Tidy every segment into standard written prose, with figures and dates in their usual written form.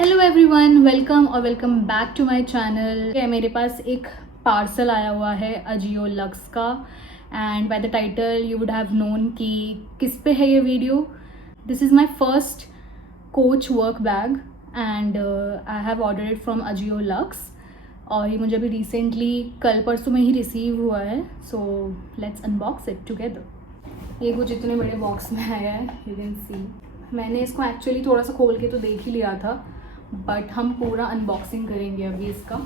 Hello everyone, welcome back to my channel. मेरे पास एक पार्सल आया हुआ है अजियो लक्स का and by the title you would have known कि किस पे है ये वीडियो। This is my first Coach work bag and I have ordered it from AJIO Luxe और ये मुझे अभी रिसेंटली कल परसों में ही रिसीव हुआ है। So let's unbox it together. ये कुछ इतने बड़े बॉक्स में आया है, यू कैन सी। मैंने इसको एक्चुअली थोड़ा सा खोल के तो देख ही लिया था, बट हम पूरा अनबॉक्सिंग करेंगे अभी इसका।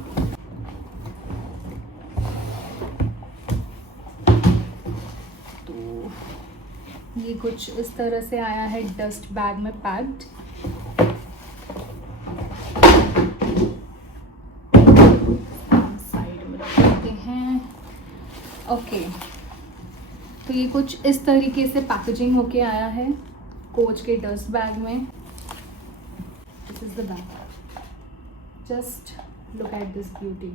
तो ये कुछ इस तरह से आया है, डस्ट बैग में पैक्ड। साइड में रखते हैं। ओके, तो ये कुछ इस तरीके से पैकेजिंग होके आया है कोच के डस्ट बैग में। This is the bag, just look at this beauty.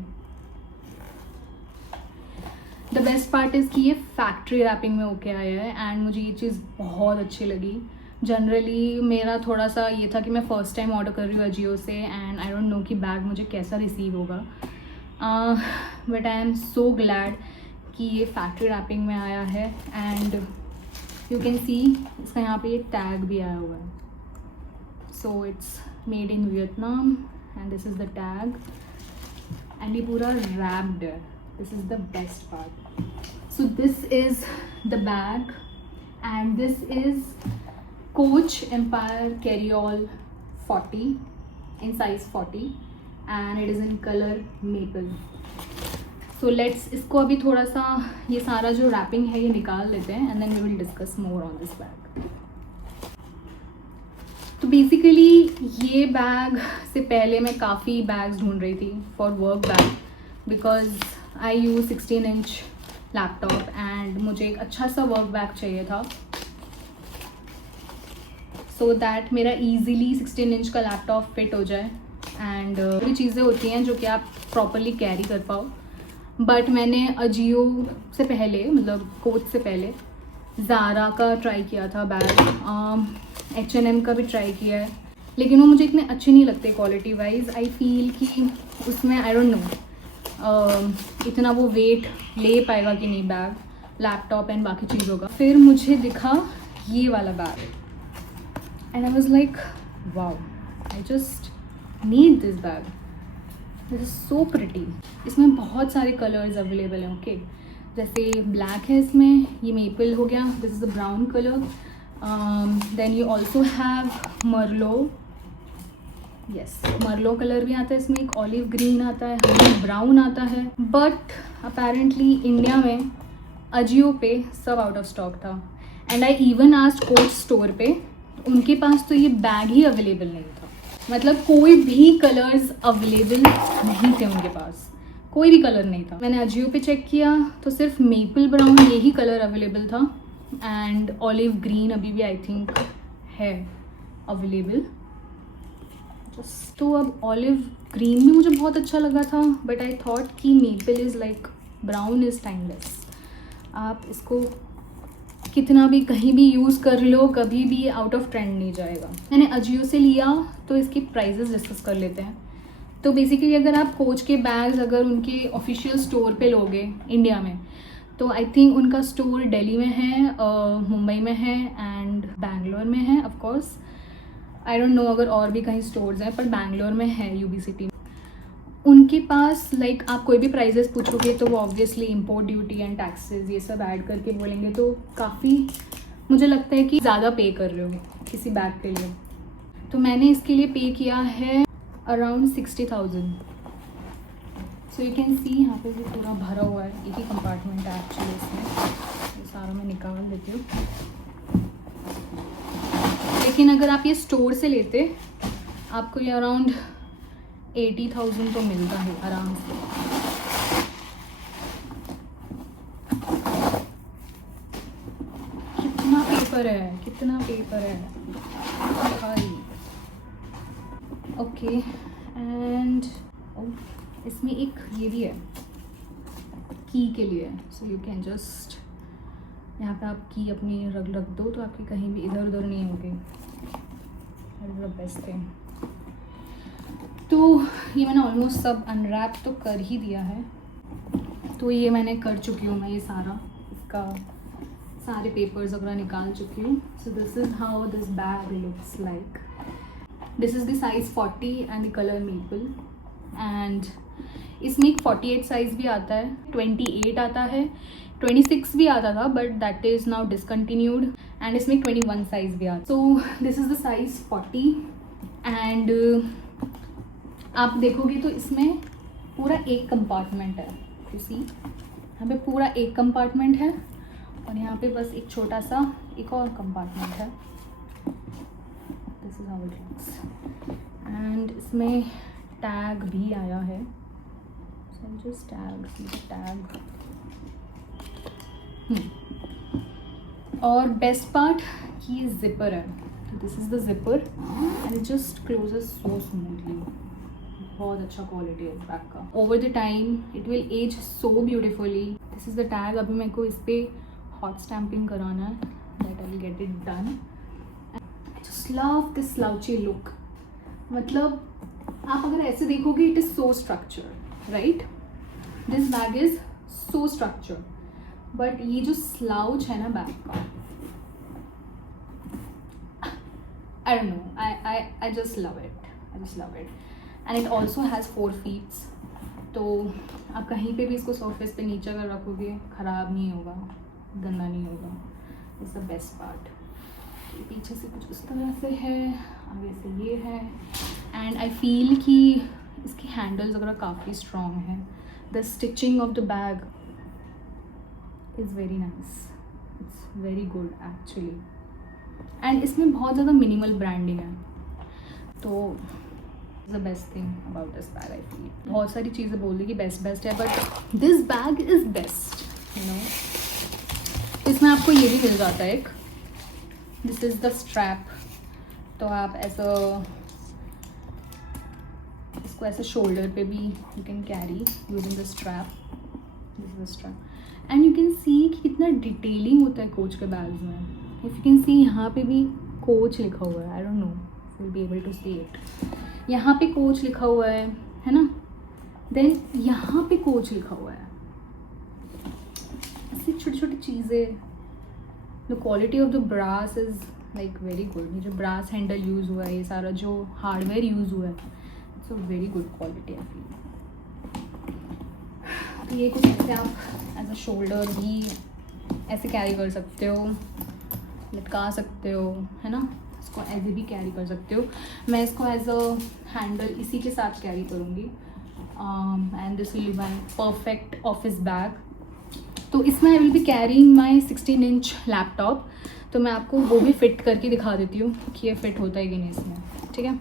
The best part is कि ये फैक्ट्री रैपिंग में होके आया है एंड मुझे ये चीज़ बहुत अच्छी लगी। जनरली मेरा थोड़ा सा ये था कि मैं फ़र्स्ट टाइम ऑर्डर कर रही हूँ अजियो से एंड आई डोंट नो कि बैग मुझे कैसा रिसीव होगा, but I am so glad कि ये फैक्ट्री रैपिंग में आया है एंड यू कैन सी इसका यहाँ पे ये टैग भी आया हुआ है। So it's made in Vietnam and this is the tag and ये पूरा रैप्ड है। This is the best part. So this is the bag and this is Coach Empire carryall 40 in size 40 and it is in color maple. So let's इसको अभी थोड़ा सा ये सारा जो रैपिंग है ये निकाल लेते हैं and then we will discuss more on this bag. तो बेसिकली ये बैग से पहले मैं काफ़ी बैग्स ढूंढ रही थी for work bag because I use 16 inch laptop and मुझे एक अच्छा सा वर्क बैग चाहिए था सो दैट मेरा ईजीली 16 इंच का लैपटॉप फिट हो जाए एंड भी चीज़ें होती हैं जो कि आप प्रॉपरली कैरी कर पाओ। बट मैंने अजियो से पहले, मतलब कोच से पहले, ज़ारा का ट्राई किया था बैग, H&M का भी ट्राई किया है, लेकिन वो मुझे इतने अच्छे नहीं लगते क्वालिटी वाइज। आई फील कि उसमें आई डोंट नो इतना वो वेट ले पाएगा कि नहीं बैग, लैपटॉप एंड बाकी चीज़ों का। फिर मुझे दिखा ये वाला bag and I was like wow, I just need this bag, this is so pretty. इसमें बहुत सारे कलर्स अवेलेबल हैं। ओके, जैसे ब्लैक है इसमें, ये मेपल हो गया, this is a brown colour, then you also have merlot, yes merlot colour भी आता है इसमें, एक ऑलिव ग्रीन आता है, हनी ब्राउन आता है। बट अपेरेंटली इंडिया में अजियो पे सब आउट ऑफ स्टॉक था and I even asked coach store पे, उनके पास तो ये बैग ही अवेलेबल नहीं था। मतलब कोई भी कलर्स अवेलेबल नहीं थे उनके पास, कोई भी कलर नहीं था। मैंने अजियो पे चेक किया तो सिर्फ मेपल ब्राउन यही कलर अवेलेबल था एंड ऑलिव ग्रीन अभी भी आई थिंक है अवेलेबल। तो अब ऑलिव ग्रीन भी मुझे बहुत अच्छा लगा था बट आई थॉट कि maple is like brown is timeless, आप इसको कितना भी कहीं भी यूज़ कर लो कभी भी आउट ऑफ ट्रेंड नहीं जाएगा। मैंने अजियो से लिया तो इसकी प्राइजेस डिस्कस कर लेते हैं। तो बेसिकली अगर आप कोच के बैग्स अगर उनके ऑफिशियल स्टोर पे लोगे इंडिया में, तो आई थिंक उनका स्टोर दिल्ली में है, मुंबई में है एंड बैंगलोर में है। Of course I don't no अगर और भी कहीं स्टोर्स हैं, पर बैंगलोर में है यूबी सिटी। उनके पास लाइक आप कोई भी प्राइजेस पूछोगे तो वो obviously import duty and taxes ये सब ऐड करके बोलेंगे, तो काफ़ी मुझे लगता है कि ज़्यादा पे कर रहे हो किसी बैग के लिए। तो मैंने इसके लिए पे किया है around 60,000। So you can see यहाँ पे भी पूरा भरा हुआ है, एक ही कंपार्टमेंट है एक्चुअली इसमें। ये सारा मैं निकाल देती हूँ, लेकिन अगर आप ये स्टोर से लेते आपको ये अराउंड 80,000 तो मिलता है आराम से। कितना पेपर है, कितना पेपर है भाई। ओके एंड इसमें एक ये भी है की के लिए, सो यू कैन जस्ट यहाँ पे आप की अपनी रख दो तो आपकी कहीं भी इधर उधर नहीं होगी। That is the best thing. तो ये मैंने ऑलमोस्ट सब अनरैप तो कर ही दिया है, तो ये मैंने कर चुकी हूँ मैं, ये सारा इसका सारे पेपर्स वगैरह निकाल चुकी हूँ. सो this is how this bag looks like. This is the size 40 and the colour maple. And इसमें एक 48 साइज़ भी आता है, 28 आता है, 26 भी आता था but that is now discontinued. And इसमें 21 साइज़ भी आता है. सो this is the size 40. And आप देखोगे तो इसमें पूरा एक कंपार्टमेंट है. यू सी, यहाँ पे पूरा एक कंपार्टमेंट है और यहाँ पे बस एक छोटा सा एक और कंपार्टमेंट है. This is how it looks. And इसमें टैग भी आया है. So just tag. और बेस्ट पार्ट कि ये जिपर है. This is the zipper and it just closes so smoothly. बहुत अच्छा क्वालिटी है बैग का. Over the time it will age so beautifully. This is the tag. अभी मेरे को इस पर हॉट स्टैम्पिंग कराना है, that I will get it done. I just love this slouchy look. मतलब आप अगर ऐसे देखोगे it is so structured, right. This bag is so structured, but ये जो स्लाउच है ना बैग का, I don't know, I just love it. I just love it. And it also has 4 feet. तो आप कहीं पे भी इसको सरफेस पे नीचे अगर रखोगे ख़राब नहीं होगा, गंदा नहीं होगा. It's the best part. पीछे से कुछ उस तरह से है, आगे से ये है. एंड आई फील कि इसकी हैंडल्स वगैरह काफ़ी स्ट्रॉन्ग है. The stitching of the bag is very nice. It's very good actually. And इसमें बहुत ज़्यादा मिनिमल ब्रांडिंग है, तो the best thing about this bag. I feel बहुत सारी चीज़ें बोल दी कि बेस्ट है, but this bag is best, you know. इसमें आपको ये भी मिल जाता है एक, दिस इज़ द स्ट्रैप. तो आप ऐसा इसको ऐसे शोल्डर पे भी you can carry using the strap. This is the strap. And you can see कि कितना डिटेलिंग होता है कोच के बैग्स में. इफ़ यू कैन सी यहाँ पे भी कोच लिखा हुआ है. I don't know if will be able to see it. यहाँ पे कोच लिखा हुआ है ना. देन यहाँ पे कोच लिखा हुआ है. ऐसी छोटी छोटी चीज़ें. The quality of the brass is like very good. ये जो ब्रास हैंडल यूज़ हुआ है, ये सारा जो हार्डवेयर यूज़ हुआ है, it's a very good quality I feel. तो ये कुछ ऐसे आप एज अ शोल्डर भी ऐसे कैरी कर सकते हो, लटका सकते हो, है ना. इसको ऐसे भी कैरी कर सकते हो. मैं इसको एज अ हैंडल इसी के साथ कैरी करूँगी. And this will be my perfect office bag. तो इसमें I will be carrying my 16 inch laptop. तो मैं आपको वो भी फिट करके दिखा देती हूँ कि ये फिट होता है कि नहीं इसमें. ठीक है.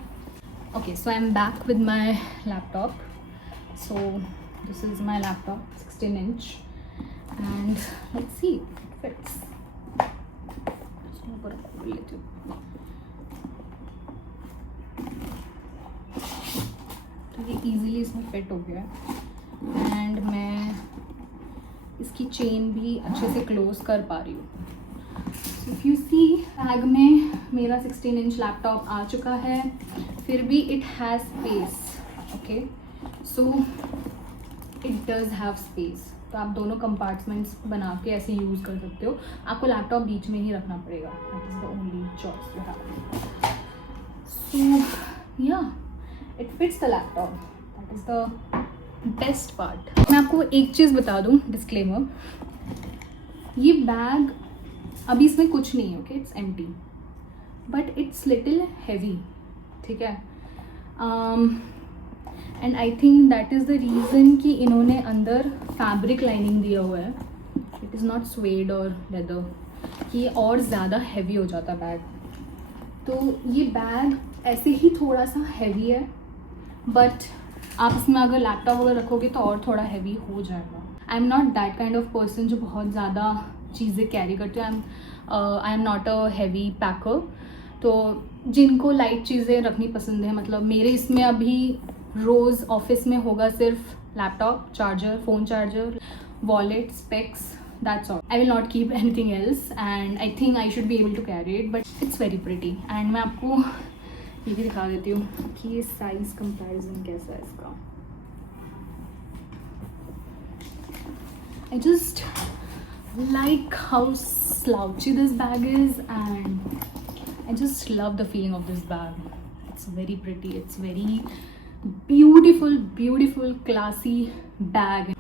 Okay, so I am back with my laptop. So this is my laptop 16 inch and let's see it fits. ऊपर खोल लेती हूँ. तो ये ईजीली इसमें फिट हो गया है. एंड मैं इसकी चेन भी अच्छे से क्लोज कर पा रही हूँ. इफ़ यू सी बैग में मेरा 16 इंच लैपटॉप आ चुका है. फिर भी it has space. Okay, so it does have space. तो आप दोनों कंपार्टमेंट्स बना के ऐसे यूज़ कर सकते हो. आपको लैपटॉप बीच में ही रखना पड़ेगा. That is the only choice you have. So yeah it fits the laptop. That is the best part. मैं आपको एक चीज़ बता दूँ, डिस्क्लेमर. ये बैग अभी इसमें कुछ नहीं है. Okay, it's empty but it's little heavy. ठीक है. And I think that is the reason कि इन्होंने अंदर फैब्रिक लाइनिंग दिया हुआ है. इट इज़ नॉट स्वेड और लेदर, कि ये और ज़्यादा हैवी हो जाता बैग. तो ये बैग ऐसे ही थोड़ा सा हैवी है, बट आप इसमें अगर लैपटॉप वगैरह रखोगे तो और थोड़ा हैवी हो जाएगा. I am not that kind of person जो बहुत ज़्यादा चीज़ें कैरी करते हैं. I am not a heavy packer. तो जिनको लाइट चीज़ें रखनी पसंद है, मतलब मेरे इसमें अभी रोज़ ऑफिस में होगा सिर्फ laptop, charger, phone charger, wallet, specs, that's all. I will not keep anything else and I think I should be able to carry it, but it's very pretty. And मैं आपको ये भी दिखा देती हूँ कि ये साइज़ कंपैरिजन कैसा है इसका. I just like how slouchy this bag is, and I just love the feeling of this bag. It's very pretty. It's very beautiful, classy bag.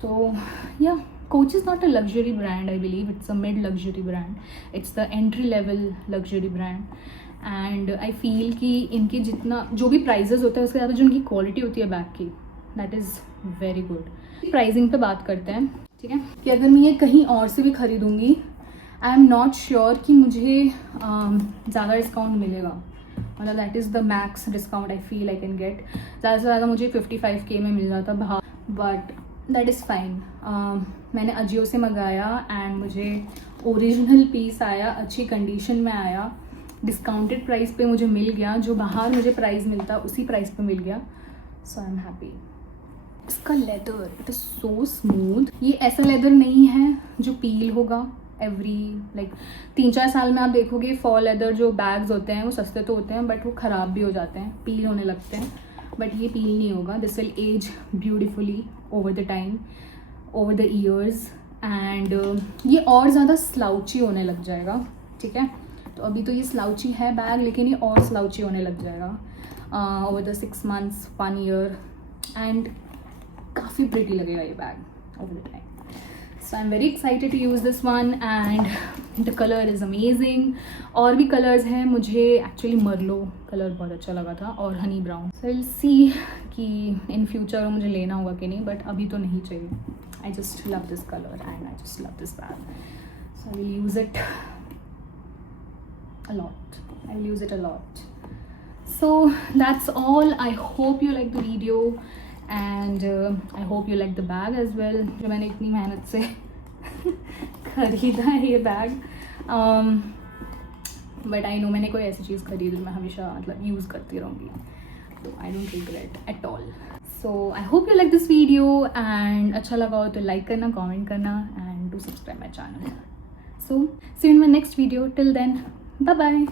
So yeah, Coach is not a luxury brand. I believe it's a mid-luxury brand. It's the entry-level luxury brand. And I feel कि इनके जितना जो भी prices होता है उसके ज़्यादा जो इनकी क्वालिटी होती है बैग की, that is very good. Pricing पे बात करते हैं, ठीक है. कि अगर मैं ये कहीं और से भी खरीदूँगी, आई एम नॉट श्योर कि मुझे ज़्यादा डिस्काउंट मिलेगा. मतलब that is the max discount I feel I can get. ज़्यादा से ज़्यादा मुझे 55K में मिल जाता बाहर, बट दैट इज़ फाइन. मैंने अजियो से मंगाया एंड मुझे ओरिजिनल पीस आया, अच्छी कंडीशन में आया, डिस्काउंटेड प्राइस पे मुझे मिल गया. जो बाहर मुझे प्राइस मिलता उसी प्राइस पे मिल गया. सो आई एम हैप्पी. इसका leather, it is so smooth. ये ऐसा लेदर नहीं है जो पील होगा एवरी 3-4 साल में. आप देखोगे फॉर लेदर जो बैग्स होते हैं वो सस्ते तो होते हैं बट वो ख़राब भी हो जाते हैं, पील होने लगते हैं. बट ये पील नहीं होगा. This will age beautifully over the time, over the years. And ये और ज़्यादा स्लाउची होने लग जाएगा, ठीक है. तो अभी तो ये स्लाउची है बैग, लेकिन ये और स्लाउची होने लग जाएगा over the 6 months, 1 year. And काफ़ी प्रिटी लगेगा ये bag over the time. So I am very excited to use this one and the colour is amazing. और भी कलर्स हैं. मुझे एक्चुअली मर्लो कलर बहुत अच्छा लगा था और Honey brown. So will see कि इन फ्यूचर मुझे लेना होगा कि नहीं, बट अभी तो नहीं चाहिए. I just love this colour and I just love this bag. So I will use it a lot. I will use it a lot. So that's all. I hope you like the video and I hope you like the bag as well. जो मैंने इतनी मेहनत से खरीदा है ये bag. But I know मैंने कोई ऐसी चीज़ खरीदी मैं हमेशा मतलब यूज़ करती रहूँगी, तो I don't regret at all. So I hope you like this video and अच्छा लगा हो तो like करना, comment करना and do subscribe my channel. So see you in my next video. Till then, bye bye.